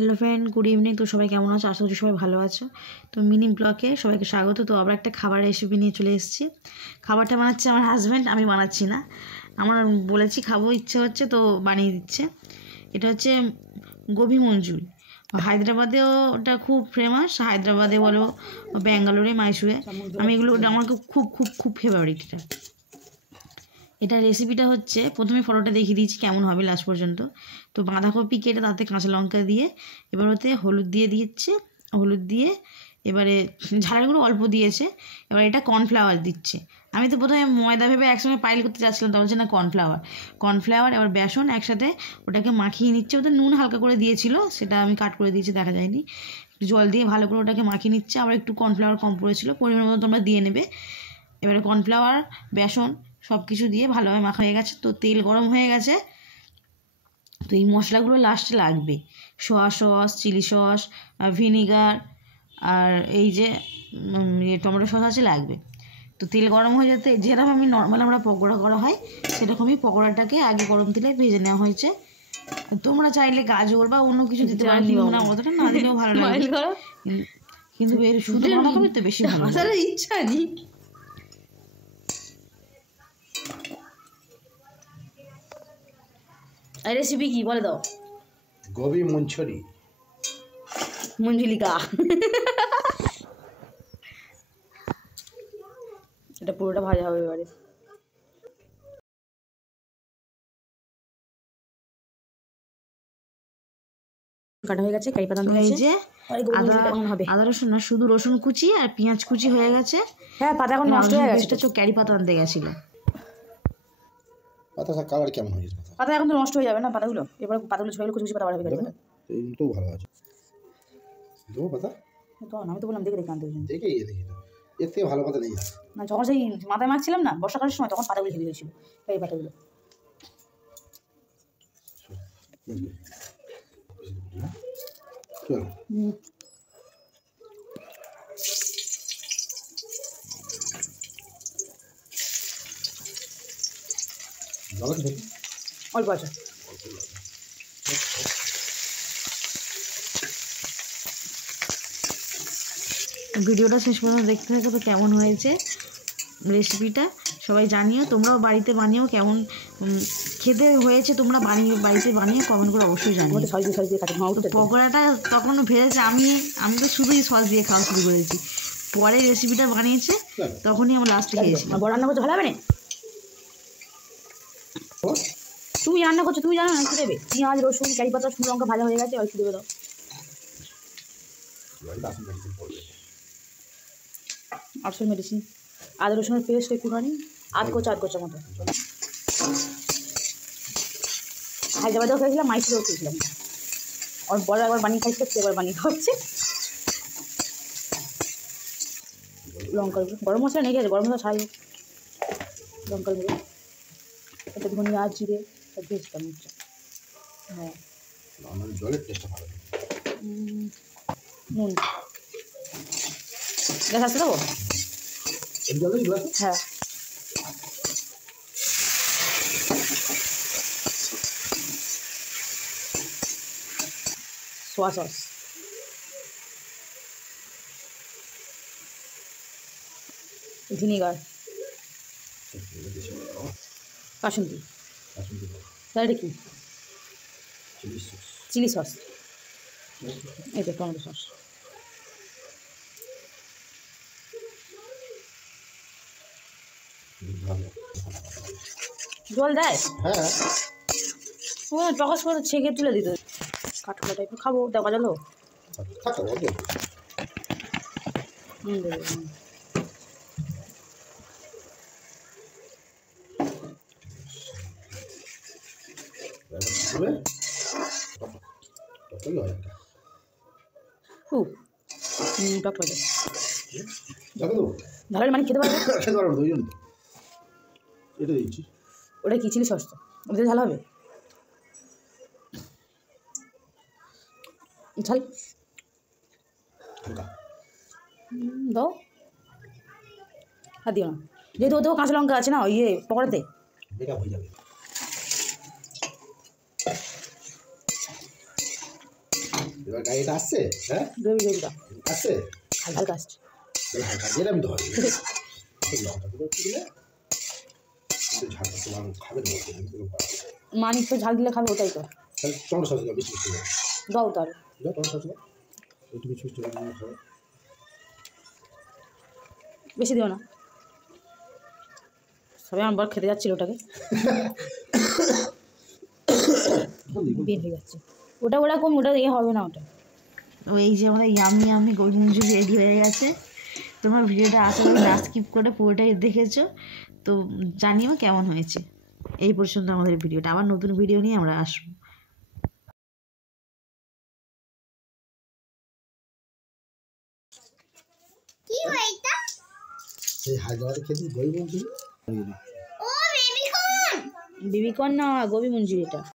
Hello friend, good evening. তো সবাই কেমন আছো? আশা করি সবাই ভালো আছো। তো মিনি ব্লগে সবাইকে স্বাগত। তো আবার একটা খাবার রেসিপি নিয়ে চলে এসেছি। খাবারটা বানাচ্ছে আমার হাজব্যান্ড, আমি বানাচ্ছি না। আমার বলেছি খাবো, ইচ্ছে হচ্ছে তো বানিয়ে দিচ্ছে। এটা হচ্ছে গোবি মঞ্চুরি। হায়দ্রাবাদেও ওটা খুব ফেমাস, হায়দ্রাবাদে বলো, ব্যাঙ্গালোরে, মাইসুরে। আমি এগুলো আমার খুব খুব খুব ফেভারিট এটা। এটা রেসিপিটা হচ্ছে, প্রথমে ফটোটা দেখিয়ে দিয়েছি কেমন হবে লাস্ট পর্যন্ত। তো বাঁধাকপি কেটে তাতে কাঁচা লঙ্কা দিয়ে, এবার ওতে হলুদ দিয়ে দিচ্ছে, হলুদ দিয়ে এবারে ঝালের গুঁড়ো অল্প দিয়েছে। এবার এটা কর্নফ্লাওয়ার দিচ্ছে। আমি তো প্রথমে ময়দা ভেবে একসঙ্গে পাইল করতে চাচ্ছিলাম, তা বলছে না কর্নফ্লাওয়ার এবার বেসন একসাথে ওটাকে মাখিয়ে নিচ্ছে। ওদের নুন হালকা করে দিয়েছিল, সেটা আমি কাট করে দিয়েছি, দেখা যায়নি। জল দিয়ে ভালো করে ওটাকে মাখিয়ে নিচ্ছে। আবার একটু কর্নফ্লাওয়ার কম পড়েছিল, পরিমাণ মতো তোমরা দিয়ে নেবে। এবারে কর্নফ্লাওয়ার, বেসন সব কিছু দিয়ে ভালোভাবে মাখা হয়ে গেছে। তো তেল গরম হয়ে গেছে। তো এই মশলাগুলো লাস্টে লাগবে, soy sauce, chilli sauce, vinegar, আর এই যে টমেটো সস আছে, লাগবে। তো তেল গরম হয়ে যেতে, যেরকম আমি নর্মাল আমরা পকোড়া করা হয় সেরকমই পকোড়াটাকে আগে গরম তেলে ভেজে নেওয়া হয়েছে। তোমরা চাইলে গাজর বা অন্য কিছু দিতে পারো, না অতটা না দিলেও ভালো লাগে, কিন্তু শুধু বাঁধাকপি তো বেশি ভালো। ইচ্ছা নেই। রেসিপি কি বলে দাও? গোবি মঞ্চুরি, মঞ্জুলিকা। এটা পুরোটা ভাজা হবে এবারে। কাটা হয়ে গেছে, কারি পাতা এই যে হবে আদা রসুন না, শুধু রসুন কুচি আর পেঁয়াজ কুচি হয়ে গেছে। হ্যাঁ, পাতা এখন নষ্ট হয়ে গেছে। তো ক্যারি পাতা আনতে গেছিল। পাতাটা কালার কেমন হয়েছে? পাতা এখন তো নষ্ট হয়ে যাবে না পাতাগুলো, এবার পাতাগুলো ছড়ালে কুচি কুচি পাতা বাড়াবে। এইটাও ভালো আছে, দেবো পাতা তো আমি তো বললাম দেখে দেখে আনতে হয়েছে, দেখে দেখি এর থেকে ভালো পাতা নেই না। যখন সেই মাথায় মাখছিলাম না বর্ষাকালের সময়, তখন পাতাগুলো হেভি হয়েছিল, এই পাতাগুলো। অল্প আছে। ভিডিওটা শেষ পর্যন্ত দেখতে থাকো। তো কেমন হয়েছে রেসিপিটা সবাই জানিও, তোমরাও বাড়িতে বানিও, কেমন খেতে হয়েছে তোমরা বাড়িতে বানিয়ে কমেন্ট করে অবশ্যই জানিও। পকোড়াটা তখন ভেজেছে, আমি তো শুধুই সস দিয়ে খাওয়া শুরু করেছি। পরে রেসিপিটা বানিয়েছে, তখনই আমার লাস্টে খেয়েছি। বড় রান্না করতে ভালো হবে না? তুমি রান্না করছো, তুমি জানো না কি দেবে? পেঁয়াজ, রসুন, কারি পাতা, শুকনো লঙ্কা ভাজা হয়ে গেছে, ওই দেবে দাও। আটশো মেডিসিন, আদা রসুনের পেস্ট একটুখানি, আধ কোচা মতো। হায়দ্রাবাদেও খেয়েছিলাম, মাইসুরেও খেয়েছিলাম। ওর বড় একবার বানিয়ে খাইছে, এবার বানিয়ে খাওয়াচ্ছে। লঙ্কার গুঁড়ো, গরম মশলা নেই গেছে, গরম মশলা ছাড়াই লঙ্কার গুঁড়ো, এটা ধনিয়া আর জিরে সব ভেজতাম হচ্ছে। হ্যাঁ, জলের টেস্টটা ভালো। নুন, গ্যাস আসতে দেবো? হ্যাঁ, সোয়া সস, ভিনিগার, কাসুন্দি, তাহলে কি চিলি সস, এই তো টমেটো সস। জল দেয়? হ্যাঁ, ও টকাস করে ছেঁকে তুলে দিত। কাঠখোলা টাইপের খাবো, দেখা গেল। ঝালের মানে খেতে পারবে? এটা দিচ্ছি। ওটা কি চিলি সস? তো ওটা ঝাল হবে? ঝাল দাও, আর দিও না, যেহেতু ওতেও কাঁচা লঙ্কা আছে না, ইয়ে পকোড়াতে। হয়ে যাবে। এবার গাড়িটা আসছে, হ্যাঁ গ্রেভি গ্রেভিটা আসছে, হালকা আসছে। তাহলে হালকা দিয়ে আমি ধরি লঙ্কা গুঁড়ো একটু দিলে একটু ঝালটা তোমার খাবে না, মানিক তো ঝাল দিলে খাবে, ওটাই তো তাহলে টমেটো সস দাও, বেশি মিষ্টি দাও, দাও তাহলে। দাও টমেটো সস দাও, একটু মিষ্টি মিষ্টি করে খাবে। বেশি দিও না, সবাই আমার বর খেতে যাচ্ছিল ওটাকে, বের হয়ে যাচ্ছে। ওটা ওরকম, ওটা ইয়ে হবে না ওটা। তো এই যে আমাদের ইয়ামি ইয়ামি গোবি মঞ্চুরি রেডি হয়ে গেছে। তোমরা ভিডিওটা আশা করি না স্কিপ করে পুরোটাই দেখেছো, তো জানিও কেমন হয়েছে। এই পর্যন্ত আমাদের ভিডিওটা, আবার নতুন ভিডিও নিয়ে আমরা আসবো। সেই হায়দ্রাবাদে খেতে গোবি মঞ্চুরি, বেবিকর্ন না, গোবি মঞ্চুরি এটা।